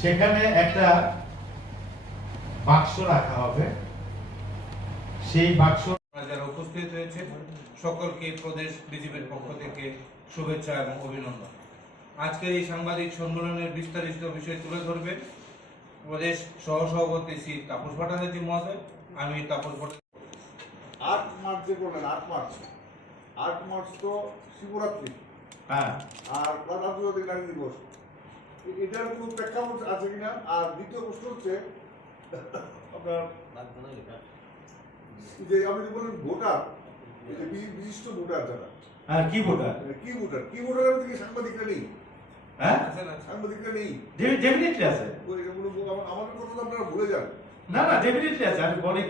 সেখানে একটা বাক্স রাখা হবে। সেই বাক্স আপনারা যারা উপস্থিত হয়েছে সকলকে প্রদেশ বিজেপির পক্ষ থেকে শুভেচ্ছা এবং অভিনন্দন। আজকের এই সাংবাদিক সম্মেলনের বিস্তারিত বিষয় তুলে ধরবেন প্রদেশ সহসভাপতি শ্রী তাপস ভট্টাচার্য মহোদয় আমি তাপস ভট্টাচার্য আট মার্চ যে করলেন আট মার্চ। আট মার্চ তো শিবরাত্রি। হ্যাঁ। আর নারী দিবস। এটার কোনো প্রেক্ষাপট আছে কিনা? আর দ্বিতীয় প্রশ্ন হচ্ছে আপনার যে আপনি যে বললেন ভোটার এই যে বি- বিশিষ্ট ভোটার যারা হ্যাঁ কি ভোটার? মানে কি ভোটার? কি ভোটারের সাংবাদিকরা নেই? হ্যাঁ? আছেন আছেন সাংবাদিকরা নেই? ডেফিনেটলি আছে। ওই এগুলো আমা- আমাদের কথা তো আপনারা ভুলে যান। না না ডেফিনেটলি আছে আমি বলি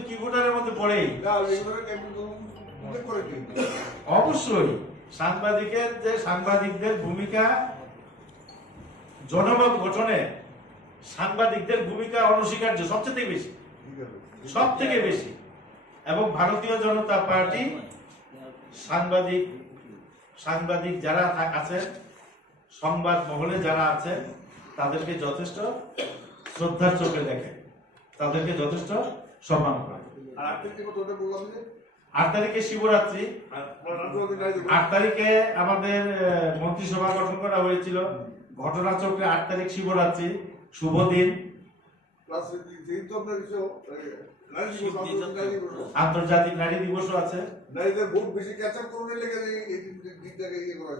কি ভোটারের মধ্যে পড়েই না অবশ্যই সাংবাদিকের যে সাংবাদিকদের ভূমিকা জনমত গঠনে সাংবাদিকদের ভূমিকা অনস্বীকার্য সবচেয়ে বেশি। সব থেকে বেশি। এবং ভারতীয় জনতা পার্টি সাংবাদিক সাংবাদিক যারা আছেন সংবাদ মহলে যারা আছেন তাদেরকে যথেষ্ট শ্রদ্ধার চোখে দেখে তাদেরকে যথেষ্ট সম্মান করে আর আট তারিখে শিবরাত্রি। আট তারিখে আমাদের মন্ত্রিসভা গঠন করা হয়েছিল। ঘটনাচক্রে আট তারিখ শিবরাত্রি। শুভ দিন। আন্তর্জাতিক নারী দিবসও আছে।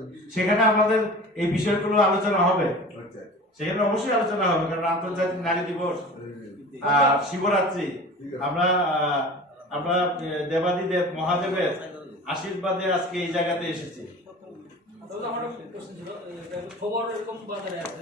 ইয়ে সেখানে আমাদের এই বিষয়গুলো আলোচনা হবে। আচ্ছা সেখানে অবশ্যই আলোচনা হবে কারণ আন্তর্জাতিক নারী দিবস আর শিবরাত্রি। আমরা আহ, আমরা দেবাদিদেব মহাদেবের আশীর্বাদে আজকে এই জায়গাতে এসেছি। আমার একটা প্রশ্ন ছিল খবর এরকম বাজারে আছে